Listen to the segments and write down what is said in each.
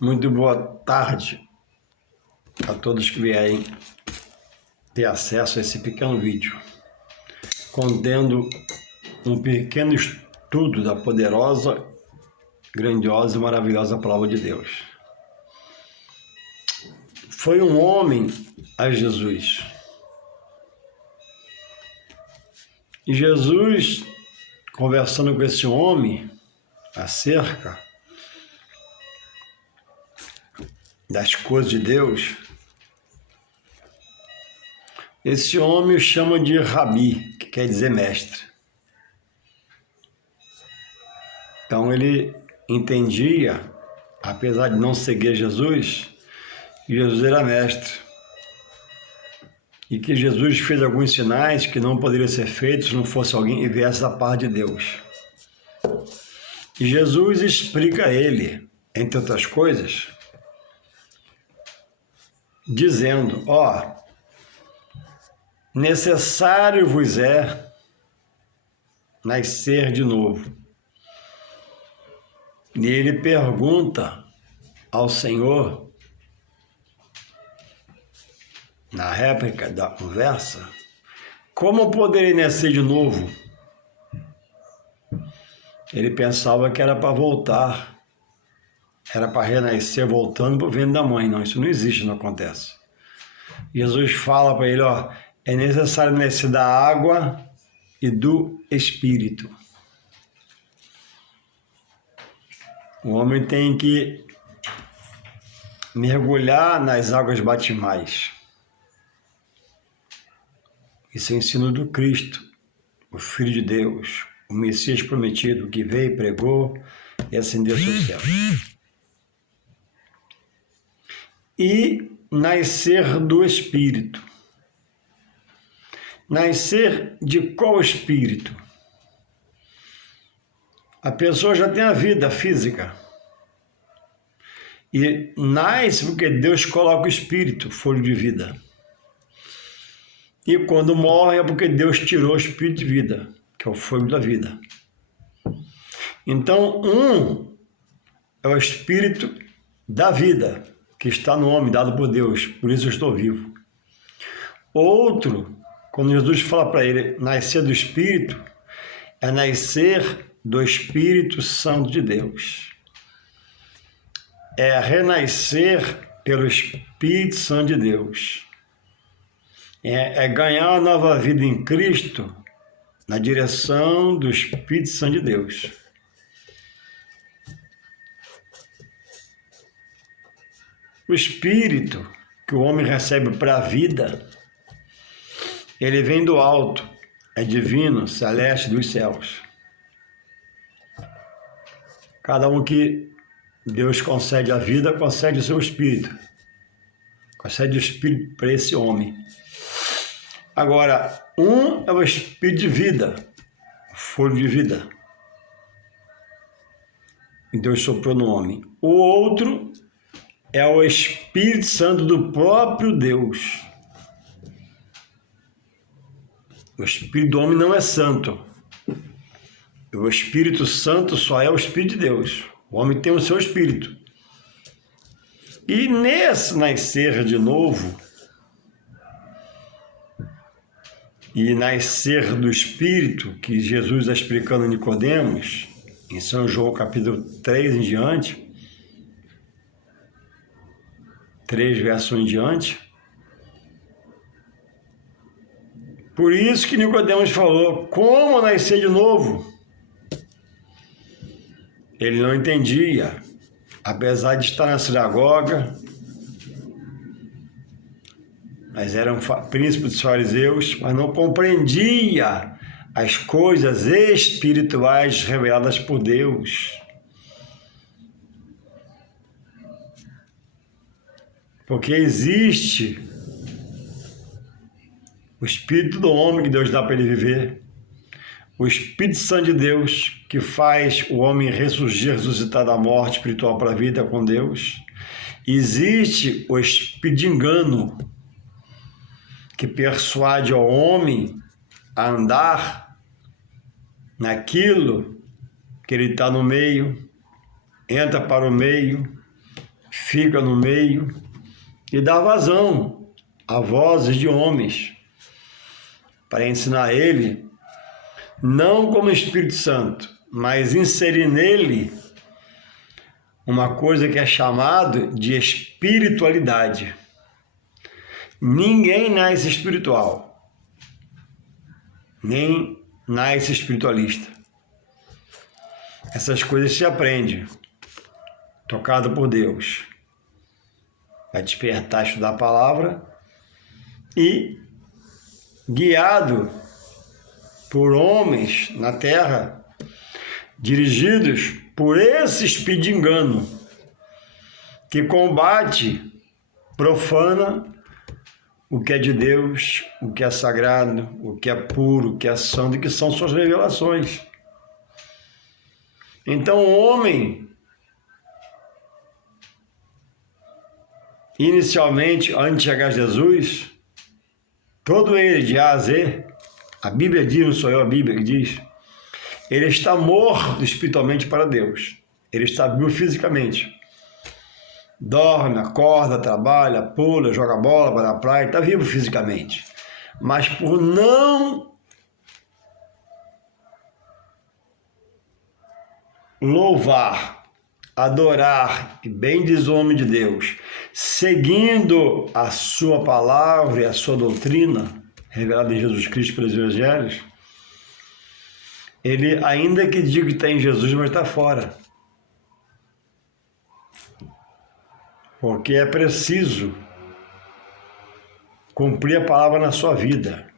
Muito boa tarde a todos que vierem ter acesso a esse pequeno vídeo, contendo um pequeno estudo da poderosa, grandiosa e maravilhosa palavra de Deus. Foi um homem a Jesus. E Jesus, conversando com esse homem acerca das coisas de Deus, esse homem o chama de Rabi, que quer dizer mestre. Então ele entendia, apesar de não seguir Jesus, que Jesus era mestre. E que Jesus fez alguns sinais que não poderiam ser feitos se não fosse alguém que viesse da parte de Deus. E Jesus explica a ele, entre outras coisas, dizendo, necessário vos é nascer de novo. E ele pergunta ao Senhor, na réplica da conversa, como poderei nascer de novo? Ele pensava que era para voltar, era para renascer voltando para o ventre da mãe. Não, isso não existe, não acontece. Jesus fala para ele, é necessário nascer da água e do Espírito. O homem tem que mergulhar nas águas batismais. Isso é o ensino do Cristo, o Filho de Deus, o Messias prometido, que veio, pregou e ascendeu ao céu. E nascer do Espírito. Nascer de qual Espírito? A pessoa já tem a vida física. E nasce porque Deus coloca o Espírito, fôlego de vida. E quando morre é porque Deus tirou o Espírito de vida, que é o fôlego da vida. Então, um é o Espírito da vida, que está no homem, dado por Deus, por isso eu estou vivo. Outro, quando Jesus fala para ele nascer do Espírito, é nascer do Espírito Santo de Deus. É renascer pelo Espírito Santo de Deus. É ganhar uma nova vida em Cristo na direção do Espírito Santo de Deus. O Espírito que o homem recebe para a vida, ele vem do alto, é divino, celeste dos céus. Cada um que Deus concede a vida, concede o seu Espírito. Concede o Espírito para esse homem. Agora, um é o Espírito de vida, o fôlego de vida. E Deus soprou no homem. O outro é o Espírito Santo do próprio Deus. O Espírito do homem não é santo. O Espírito Santo só é o Espírito de Deus. O homem tem o seu Espírito. E nesse nascer de novo, e nascer do Espírito, que Jesus está explicando a Nicodemos, em São João capítulo 3 em diante, 3 versos em diante. Por isso que Nicodemos falou, como nascer de novo? Ele não entendia, apesar de estar na sinagoga, mas era um príncipe dos fariseus, mas não compreendia as coisas espirituais reveladas por Deus. Porque existe o Espírito do homem que Deus dá para ele viver, o Espírito Santo de Deus que faz o homem ressurgir, ressuscitar da morte espiritual para a vida com Deus. Existe o Espírito de engano, que persuade ao homem a andar naquilo que ele está no meio, entra para o meio, fica no meio e dá vazão a vozes de homens para ensinar ele, não como Espírito Santo, mas inserir nele uma coisa que é chamado de espiritualidade. Ninguém nasce espiritual, nem nasce espiritualista. Essas coisas se aprendem, tocado por Deus. Vai despertar, estudar a palavra e guiado por homens na terra, dirigidos por esse espírito de engano, que combate, profana o que é de Deus, o que é sagrado, o que é puro, o que é santo, que são suas revelações. Então o homem, inicialmente, antes de chegar a Jesus, todo ele, de A a Z, a Bíblia diz, não sou eu, a Bíblia que diz, ele está morto espiritualmente para Deus. Ele está vivo fisicamente. Dorme, acorda, trabalha, pula, joga bola, vai na praia, está vivo fisicamente. Mas por não louvar, adorar e bem diz o homem de Deus, seguindo a sua palavra e a sua doutrina, revelada em Jesus Cristo pelos evangelhos, ele, ainda que diga que está em Jesus, mas está fora. Porque é preciso cumprir a palavra na sua vida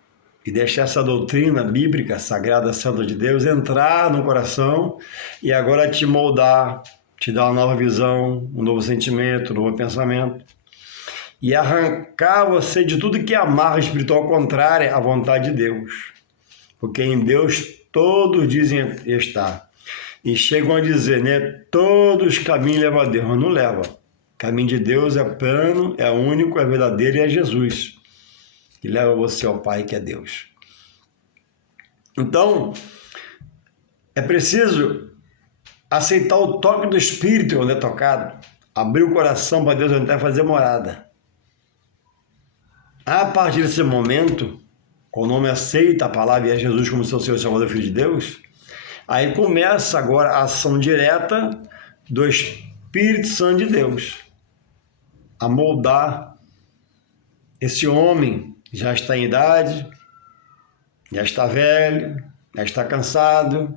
e deixar essa doutrina bíblica, sagrada, santa de Deus, entrar no coração e agora te moldar, te dar uma nova visão, um novo sentimento, um novo pensamento e arrancar você de tudo que é amarra espiritual contrária à vontade de Deus. Porque em Deus todos dizem estar. E chegam a dizer, né? Todos os caminhos levam a Deus, mas não leva. O caminho de Deus é plano, é único, é verdadeiro e é Jesus, que leva você ao Pai, que é Deus. Então, é preciso aceitar o toque do Espírito quando é tocado, abrir o coração para Deus entrar e fazer morada. A partir desse momento, quando o homem aceita a palavra e é Jesus como seu Senhor e Salvador, Filho de Deus, aí começa agora a ação direta do Espírito Santo de Deus a moldar esse homem que já está em idade, já está velho, já está cansado,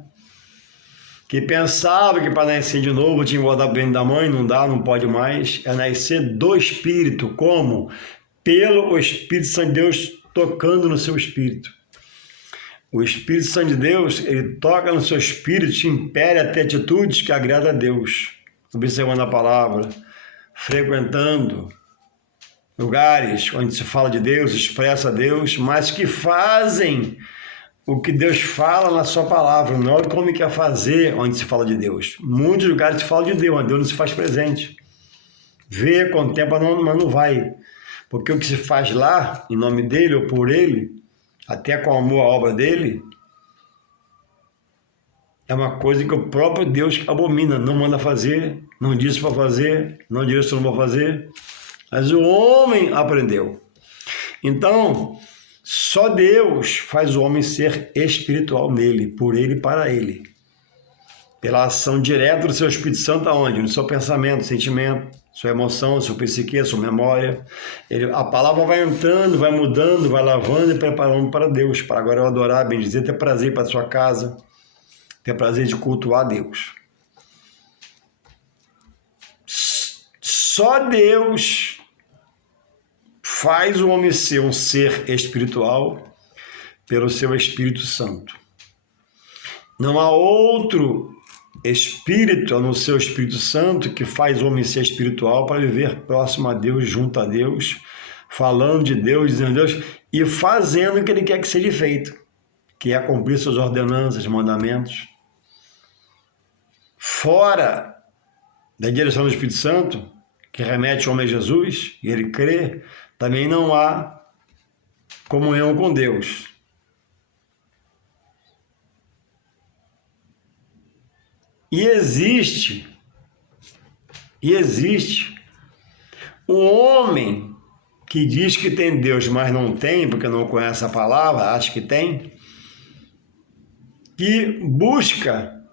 que pensava que para nascer de novo tinha que guardar o bem da mãe, não dá, não pode mais, é nascer do Espírito, como? Pelo Espírito Santo de Deus tocando no seu espírito. O Espírito Santo de Deus, ele toca no seu espírito, te impele a ter atitudes que agradam a Deus, observando a palavra, frequentando lugares onde se fala de Deus, expressa Deus, mas que fazem o que Deus fala na sua palavra, não é como quer fazer onde se fala de Deus. Muitos lugares se fala de Deus, mas Deus não se faz presente. Vê, contempla, mas não vai. Porque o que se faz lá, em nome dele ou por ele, até com amor à obra dele, é uma coisa que o próprio Deus abomina, não manda fazer, não disse para fazer, não direcionou para fazer, mas o homem aprendeu. Então, só Deus faz o homem ser espiritual nele, por ele e para ele. Pela ação direta do seu Espírito Santo, aonde? No seu pensamento, sentimento, sua emoção, seu psique, sua memória. A palavra vai entrando, vai mudando, vai lavando e preparando para Deus, para agora eu adorar, bendizer, ter prazer para a sua casa, ter prazer de cultuar a Deus. Só Deus faz o homem ser um ser espiritual pelo seu Espírito Santo. Não há outro Espírito, a não ser o Espírito Santo, que faz o homem ser espiritual para viver próximo a Deus, junto a Deus, falando de Deus, dizendo de Deus e fazendo o que ele quer que seja feito, que é cumprir suas ordenanças, mandamentos. Fora da direção do Espírito Santo, que remete o homem a Jesus, e ele crê, também não há comunhão com Deus. E existe O homem que diz que tem Deus, mas não tem, porque não conhece a palavra, acha que tem, que busca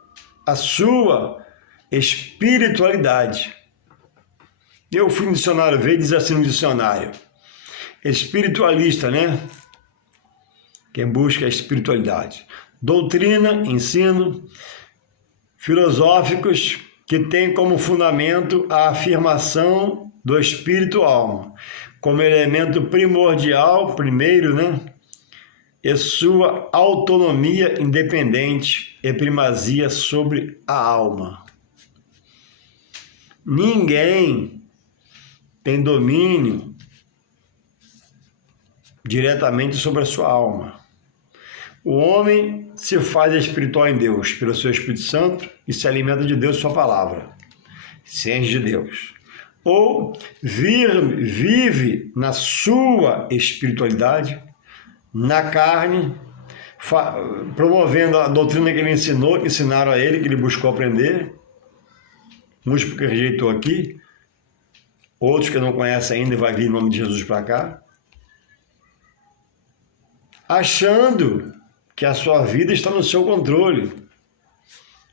a sua espiritualidade. Eu fui no dicionário ver, diz assim no dicionário, espiritualista, né? Quem busca a espiritualidade. Doutrina, ensino, filosóficos que têm como fundamento a afirmação do espírito-alma, como elemento primordial, primeiro, né? E sua autonomia independente e primazia sobre a alma. Ninguém tem domínio diretamente sobre a sua alma. O homem se faz espiritual em Deus pelo seu Espírito Santo e se alimenta de Deus, sua palavra, ciente de Deus. Ou vive na sua espiritualidade, na carne, promovendo a doutrina que ele ensinou, que ensinaram a ele, que ele buscou aprender, muitos porque rejeitou aqui, outros que não conhecem ainda e vai vir em nome de Jesus para cá, achando que a sua vida está no seu controle.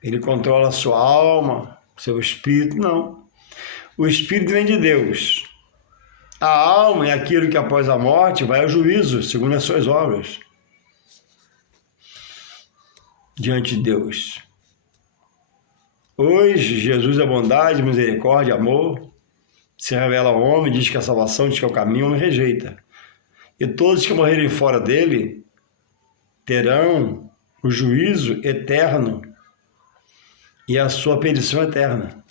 Ele controla a sua alma, seu espírito. Não. O espírito vem de Deus. A alma é aquilo que após a morte vai ao juízo, segundo as suas obras, diante de Deus. Hoje, Jesus é bondade, misericórdia, amor, se revela ao homem, diz que a salvação, diz que é o caminho, o homem rejeita. E todos que morrerem fora dele terão o juízo eterno e a sua perdição eterna.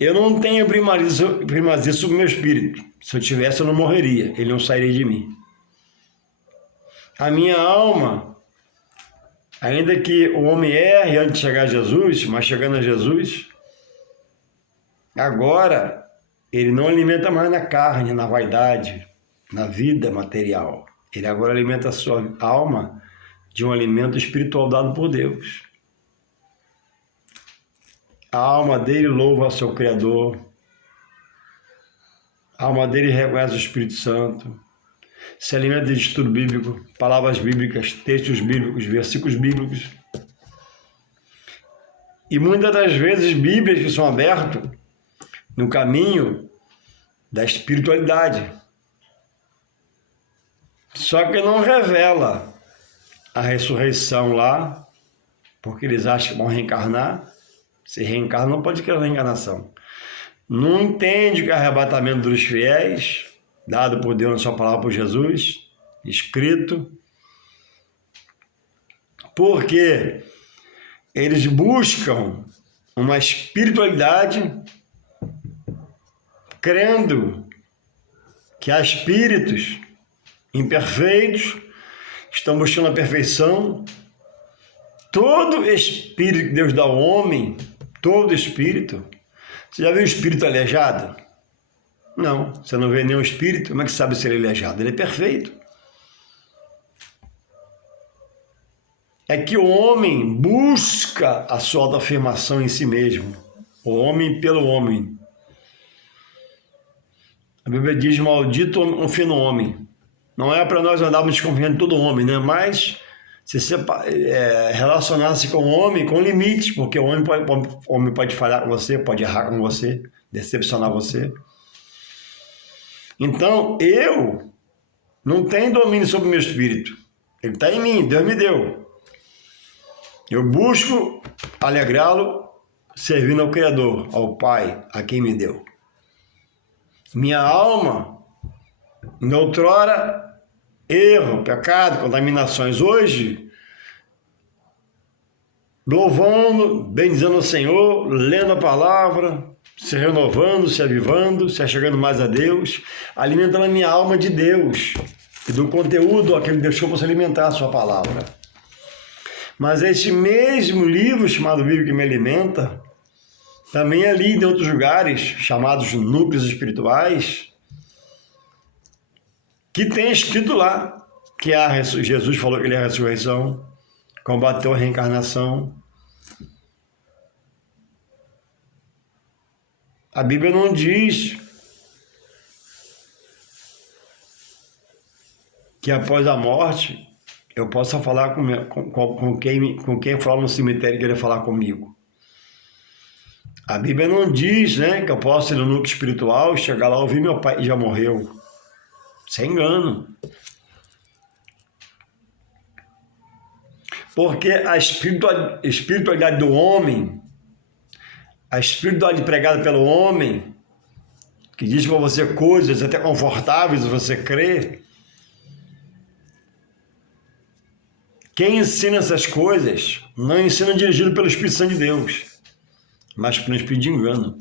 Eu não tenho primazia sobre o meu espírito. Se eu tivesse, eu não morreria. Ele não sairia de mim. A minha alma, ainda que o homem erre antes de chegar a Jesus, mas chegando a Jesus, agora ele não alimenta mais na carne, na vaidade, na vida material. Ele agora alimenta a sua alma de um alimento espiritual dado por Deus. A alma dele louva ao seu Criador. A alma dele reconhece o Espírito Santo. Se alimenta de estudo bíblico, palavras bíblicas, textos bíblicos, versículos bíblicos. E muitas das vezes Bíblias que são abertas no caminho da espiritualidade. Só que não revela a ressurreição lá, porque eles acham que vão reencarnar. Se reencarna, não pode criar reencarnação. Não entende que o arrebatamento dos fiéis, dado por Deus na sua palavra por Jesus, escrito, porque eles buscam uma espiritualidade crendo que há espíritos imperfeitos, estão buscando a perfeição. Todo espírito que Deus dá ao homem, todo espírito. Você já viu o espírito aleijado? Não, você não vê nenhum espírito. Como é que sabe se ele é aleijado? Ele é perfeito. É que o homem busca a sua autoafirmação em si mesmo. O homem pelo homem. A Bíblia diz: maldito o fino homem. Não é para nós andarmos desconfiando de todo homem, né? Mas se você relacionar-se com o homem com limites, porque o homem pode falhar com você, pode errar com você, decepcionar você. Então, eu não tenho domínio sobre o meu espírito. Ele está em mim, Deus me deu. Eu busco alegrá-lo servindo ao Criador, ao Pai, a quem me deu. Minha alma, outrora, erro, pecado, contaminações. Hoje, louvando, bendizendo o Senhor, lendo a palavra, se renovando, se avivando, se achegando mais a Deus, alimentando a minha alma de Deus e do conteúdo a que Ele deixou para se alimentar a sua palavra. Mas esse mesmo livro chamado Bíblia que me alimenta, também é lido em outros lugares, chamados núcleos espirituais, que tem escrito lá que Jesus falou que ele é a ressurreição, combateu a reencarnação. A Bíblia não diz que após a morte eu possa falar com quem for no cemitério e querer falar comigo. A Bíblia não diz, né, que eu posso ir no núcleo espiritual, chegar lá, ouvir meu pai que já morreu. Isso é engano. Porque a espiritualidade do homem, a espiritualidade pregada pelo homem, que diz para você coisas até confortáveis você crê, quem ensina essas coisas não ensina dirigido pelo Espírito Santo de Deus, mas pelo Espírito de engano.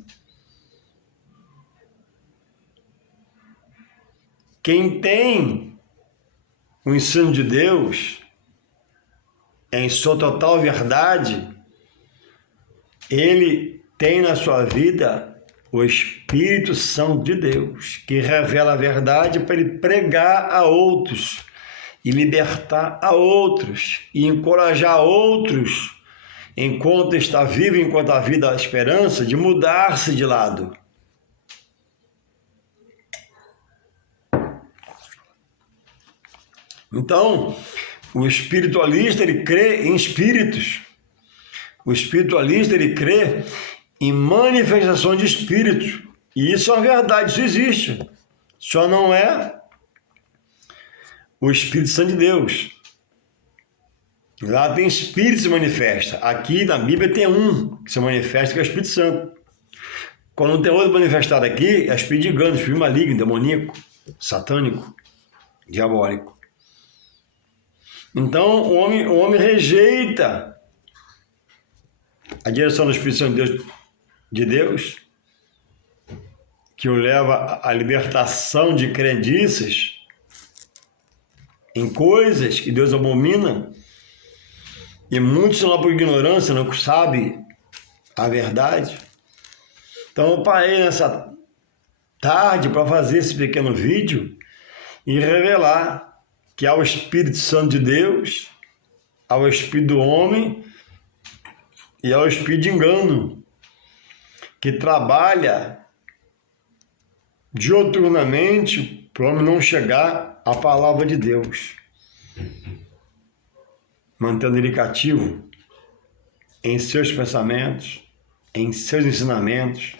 Quem tem o ensino de Deus em sua total verdade, ele tem na sua vida o Espírito Santo de Deus, que revela a verdade para ele pregar a outros e libertar a outros e encorajar outros, enquanto está vivo, enquanto a vida há esperança, de mudar-se de lado. Então, o espiritualista, ele crê em espíritos. O espiritualista, ele crê em manifestações de espíritos. E isso é uma verdade, isso existe. Só não é o Espírito Santo de Deus. Lá tem espírito que se manifesta. Aqui na Bíblia tem um que se manifesta, que é o Espírito Santo. Quando tem outro manifestado aqui, é espírito de engano, espírito maligno, demoníaco, satânico, diabólico. Então, o homem rejeita a direção do Espírito Santo de Deus, que o leva à libertação de crendices em coisas que Deus abomina, e muitos são lá por ignorância, não sabem a verdade. Então, eu parei nessa tarde para fazer esse pequeno vídeo e revelar que há o Espírito Santo de Deus, há o Espírito do homem e há o Espírito de engano, que trabalha dioturnamente para o homem não chegar à palavra de Deus, mantendo ele cativo em seus pensamentos, em seus ensinamentos,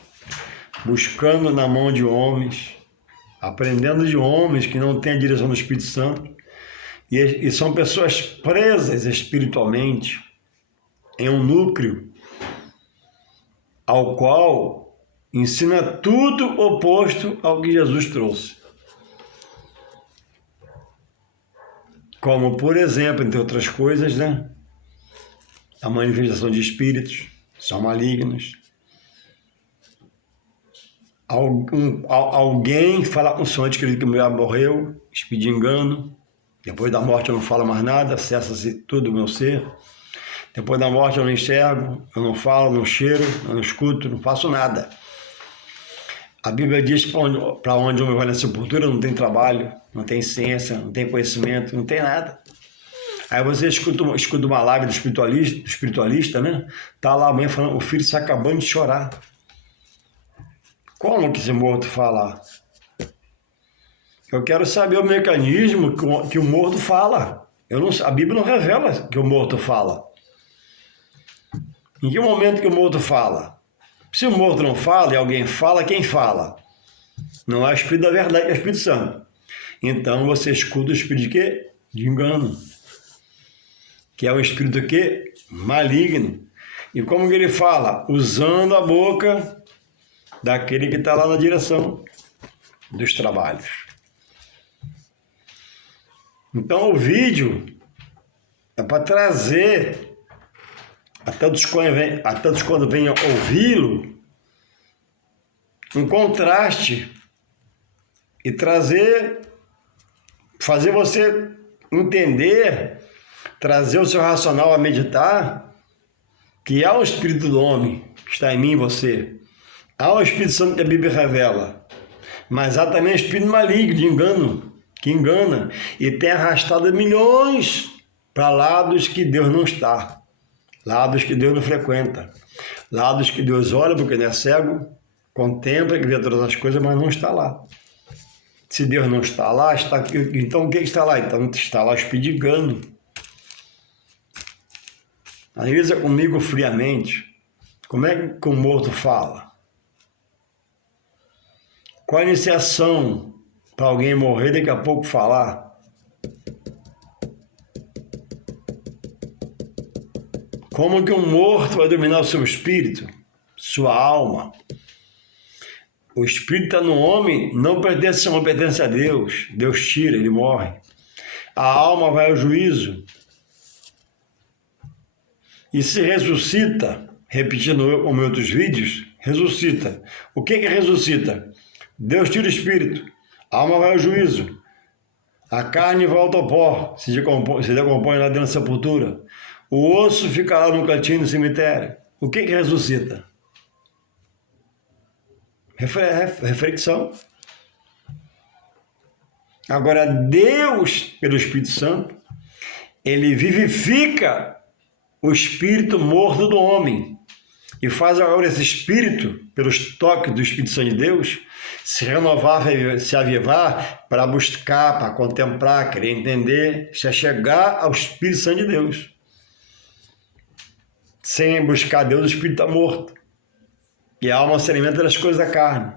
buscando na mão de homens, aprendendo de homens que não têm a direção do Espírito Santo, e são pessoas presas espiritualmente em um núcleo ao qual ensina tudo oposto ao que Jesus trouxe. Como, por exemplo, entre outras coisas, né? A manifestação de espíritos, são malignos. Alguém fala com o sonho de que mulher morreu, espírito de engano. Depois da morte eu não falo mais nada, cessa-se tudo o meu ser. Depois da morte eu não enxergo, eu não falo, não cheiro, eu não escuto, não faço nada. A Bíblia diz para onde o homem vai na sepultura não tem trabalho, não tem ciência, não tem conhecimento, não tem nada. Aí você escuta uma live do espiritualista, né? Tá lá a mãe falando, o filho está acabando de chorar. Como que esse morto fala? Eu quero saber o mecanismo que o morto fala. A Bíblia não revela que o morto fala. Em que momento que o morto fala? Se o morto não fala e alguém fala, quem fala? Não é o Espírito da verdade, é o Espírito Santo. Então você escuta o Espírito de quê? De engano. Que é o Espírito de quê? Maligno. E como que ele fala? Usando a boca daquele que está lá na direção dos trabalhos. Então o vídeo é para trazer a todos quando venham ouvi-lo um contraste e fazer você entender, trazer o seu racional a meditar que há o Espírito do homem que está em mim e você. Há o Espírito Santo que a Bíblia revela, mas há também o Espírito maligno de engano, que engana e tem arrastado milhões para lados que Deus não está, lados que Deus não frequenta, lados que Deus olha porque não é cego, contempla, que vê todas as coisas, mas não está lá. Se Deus não está lá, então o que está lá? Então está lá o espírito de engano. Analisa comigo friamente. Como é que o morto fala? Qual a iniciação para alguém morrer daqui a pouco falar? Como que um morto vai dominar o seu espírito, sua alma? O espírito está no homem, não pertence a Deus. Deus tira, ele morre. A alma vai ao juízo. E se ressuscita, repetindo como em outros vídeos, ressuscita. O que ressuscita? Deus tira o espírito. A alma vai ao juízo. A carne volta ao pó, se decompõe lá dentro da sepultura. O osso fica lá no cantinho do cemitério. O que ressuscita? Reflexão. Agora, Deus, pelo Espírito Santo, ele vivifica o espírito morto do homem e faz agora esse espírito, pelos toques do Espírito Santo de Deus, se renovar, se avivar para buscar, para contemplar, querer entender, se chegar ao Espírito Santo de Deus. Sem buscar Deus, o espírito está morto. E a alma se alimenta das coisas da carne.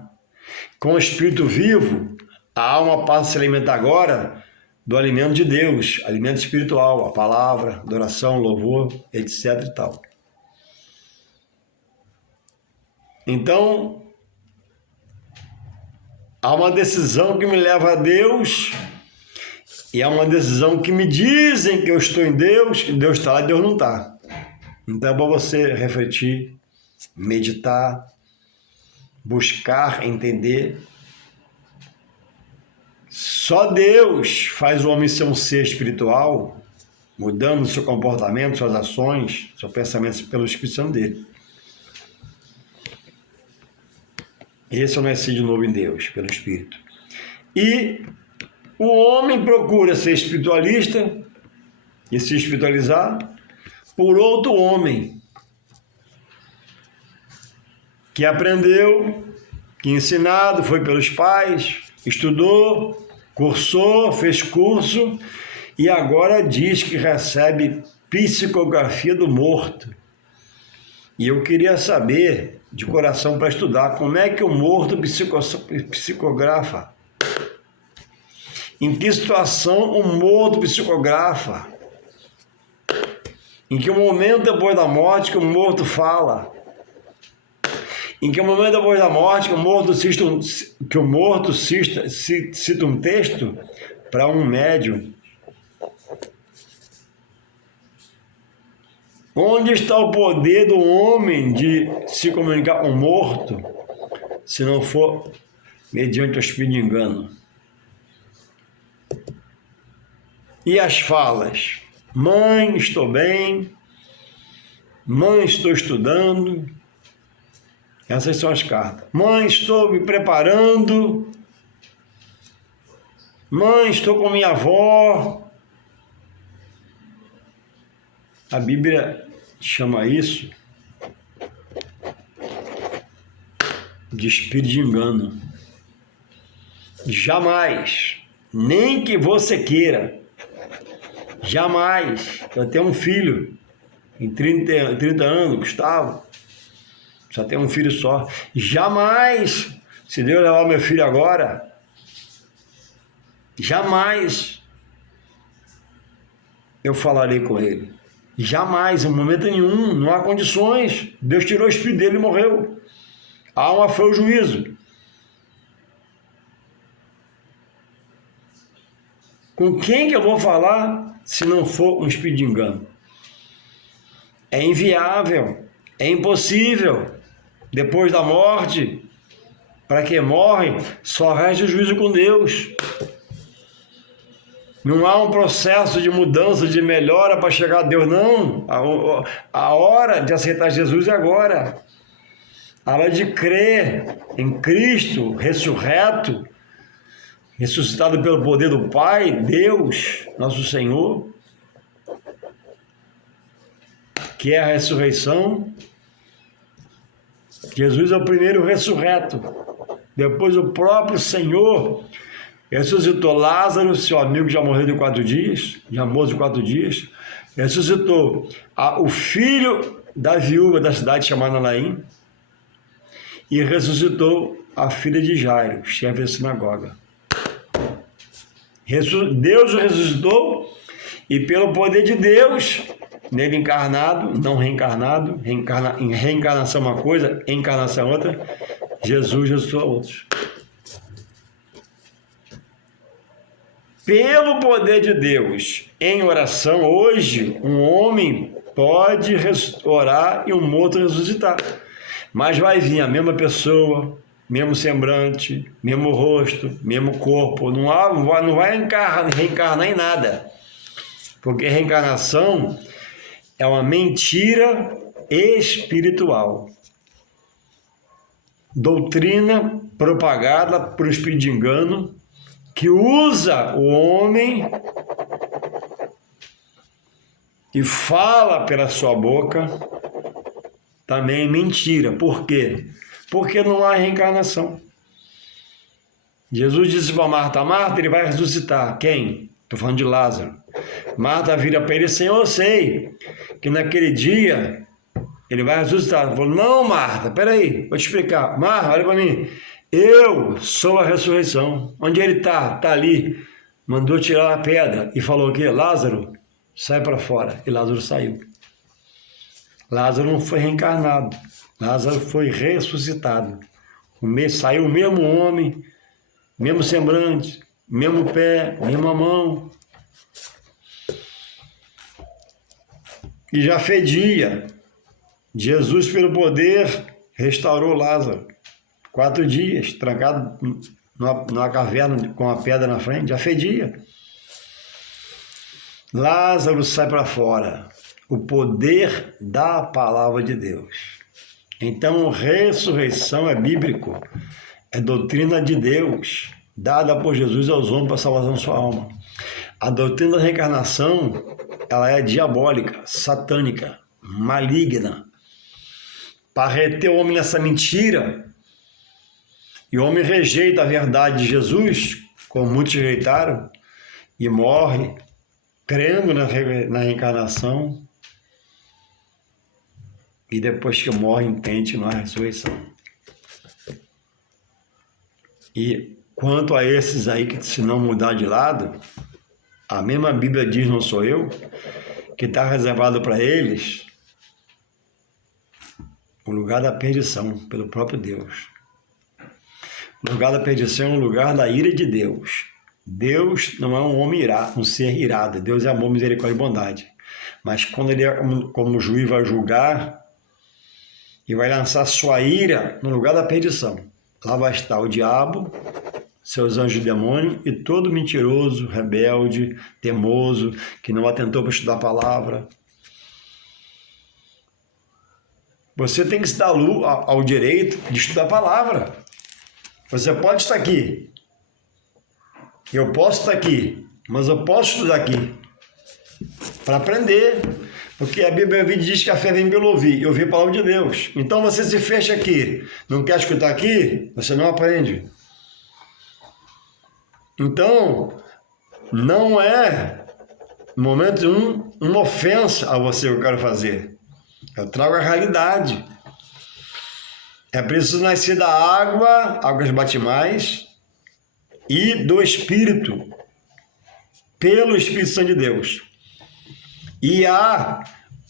Com o espírito vivo, a alma passa a se alimentar agora do alimento de Deus, alimento espiritual, a palavra, adoração, louvor, etc. e tal. Então, há uma decisão que me leva a Deus e há uma decisão que me dizem que eu estou em Deus, que Deus está lá e Deus não está. Então é bom você refletir, meditar, buscar entender. Só Deus faz o homem ser um ser espiritual, mudando seu comportamento, suas ações, seus pensamentos pelo Espírito Santo dele. Esse eu nasci de novo em Deus, pelo Espírito. E o homem procura ser espiritualista e se espiritualizar por outro homem que aprendeu, que ensinado, foi pelos pais, estudou, cursou, fez curso e agora diz que recebe psicografia do morto. E eu queria saber, de coração para estudar, como é que o morto psicografa? Em que situação o morto psicografa? Em que momento depois da morte que o morto fala? Em que momento depois da morte que o morto cita um texto para um médium? Onde está o poder do homem de se comunicar com o morto, se não for mediante o espírito de engano? E as falas? Mãe, estou bem. Mãe, estou estudando. Essas são as cartas. Mãe, estou me preparando. Mãe, estou com minha avó. A Bíblia chama isso de espírito de engano. Jamais, nem que você queira, jamais. Eu tenho um filho, em 30 anos, Gustavo, só tenho um filho só. Jamais, se Deus levar meu filho agora, jamais eu falarei com ele. Jamais, em momento nenhum, não há condições. Deus tirou o espírito dele e morreu. A alma foi o juízo. Com quem que eu vou falar se não for um espírito de engano? É inviável, é impossível. Depois da morte, para quem morre, só resta o juízo com Deus. Não há um processo de mudança, de melhora para chegar a Deus, não. A hora de aceitar Jesus é agora. A hora de crer em Cristo, ressurreto, ressuscitado pelo poder do Pai, Deus, nosso Senhor, que é a ressurreição. Jesus é o primeiro ressurreto. Depois o próprio Senhor ressuscitou Lázaro, seu amigo que já morreu de 4 dias, já morto de 4 dias. Ressuscitou o filho da viúva da cidade chamada Naim e ressuscitou a filha de Jairo, chefe da sinagoga. Deus o ressuscitou e pelo poder de Deus, nele encarnado, não reencarnado, reencarnação é uma coisa, encarnação é outra, Jesus ressuscitou a outros. Pelo poder de Deus, em oração, hoje, um homem pode orar e um morto ressuscitar. Mas vai vir a mesma pessoa, mesmo semblante, mesmo rosto, mesmo corpo. Não vai reencarnar em nada. Porque reencarnação é uma mentira espiritual. Doutrina propagada por um espírito de engano que usa o homem e fala pela sua boca também mentira. Por quê? Porque não há reencarnação. Jesus disse para Marta, Marta, ele vai ressuscitar. Quem? Estou falando de Lázaro. Marta vira para ele, Senhor, eu sei que naquele dia ele vai ressuscitar. Ele falou, não, Marta, peraí, vou te explicar. Marta, olha para mim. Eu sou a ressurreição. Onde ele está? Está ali. Mandou tirar a pedra e falou o quê? Lázaro, sai para fora. E Lázaro saiu. Lázaro não foi reencarnado. Lázaro foi ressuscitado. Saiu o mesmo homem, mesmo semblante, mesmo pé, mesma mão. E já fedia. Jesus, pelo poder, restaurou Lázaro. 4 dias, trancado numa caverna com a pedra na frente, já fedia. Lázaro sai para fora. O poder da palavra de Deus. Então, ressurreição é bíblico. É doutrina de Deus, dada por Jesus aos homens para a salvação da sua alma. A doutrina da reencarnação, ela é diabólica, satânica, maligna. Para reter o homem nessa mentira, e o homem rejeita a verdade de Jesus, como muitos rejeitaram, e morre crendo na reencarnação, e depois que morre entende na ressurreição. E quanto a esses aí que se não mudar de lado, a mesma Bíblia diz, não sou eu, que está reservado para eles o lugar da perdição, pelo próprio Deus. O lugar da perdição é um lugar da ira de Deus. Deus não é um homem irado, um ser irado. Deus é amor, misericórdia e bondade. Mas quando ele, como juiz, vai julgar e vai lançar sua ira no lugar da perdição, lá vai estar o diabo, seus anjos e demônios e todo mentiroso, rebelde, teimoso, que não atentou para estudar a palavra. Você tem que se dar ao direito de estudar a palavra. Você pode estar aqui, eu posso estar aqui, mas eu posso estudar aqui para aprender, porque a Bíblia diz que a fé vem pelo ouvir, e ouvir a palavra de Deus. Então você se fecha aqui, não quer escutar aqui, você não aprende. Então, não é, no momento uma ofensa a você que eu quero fazer. Eu trago a realidade. É preciso nascer da água, águas batimais, e do Espírito, pelo Espírito Santo de Deus. E há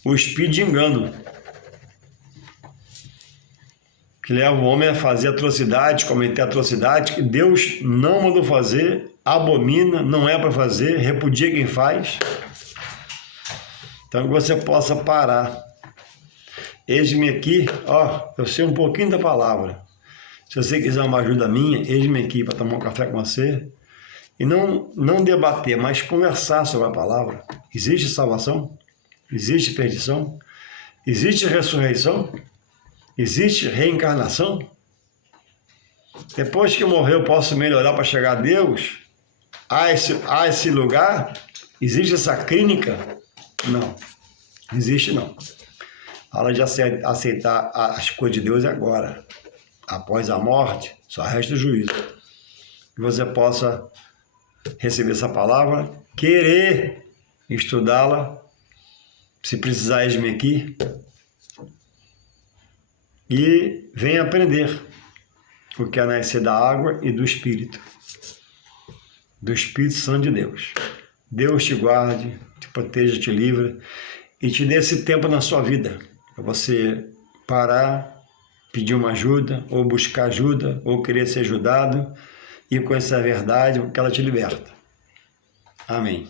o espírito de engano, que leva o homem a fazer atrocidades, cometer atrocidades, que Deus não mandou fazer, abomina, não é para fazer, repudia quem faz. Então, que você possa parar. Eis-me aqui, eu sei um pouquinho da palavra. Se você quiser uma ajuda minha, eis-me aqui para tomar um café com você. E não debater, mas conversar sobre a palavra. Existe salvação? Existe perdição? Existe ressurreição? Existe reencarnação? Depois que morrer eu posso melhorar para chegar a Deus? Há esse lugar? Existe essa clínica? Não. Existe não. A hora de aceitar as coisas de Deus é agora. Após a morte, só resta o juízo. Que você possa receber essa palavra, querer estudá-la, se precisar, eis-me aqui, e venha aprender o que é nascer da água e do Espírito Santo de Deus. Deus te guarde, te proteja, te livre e te dê esse tempo na sua vida para você parar, pedir uma ajuda, ou buscar ajuda, ou querer ser ajudado e conhecer a verdade, porque ela te liberta. Amém.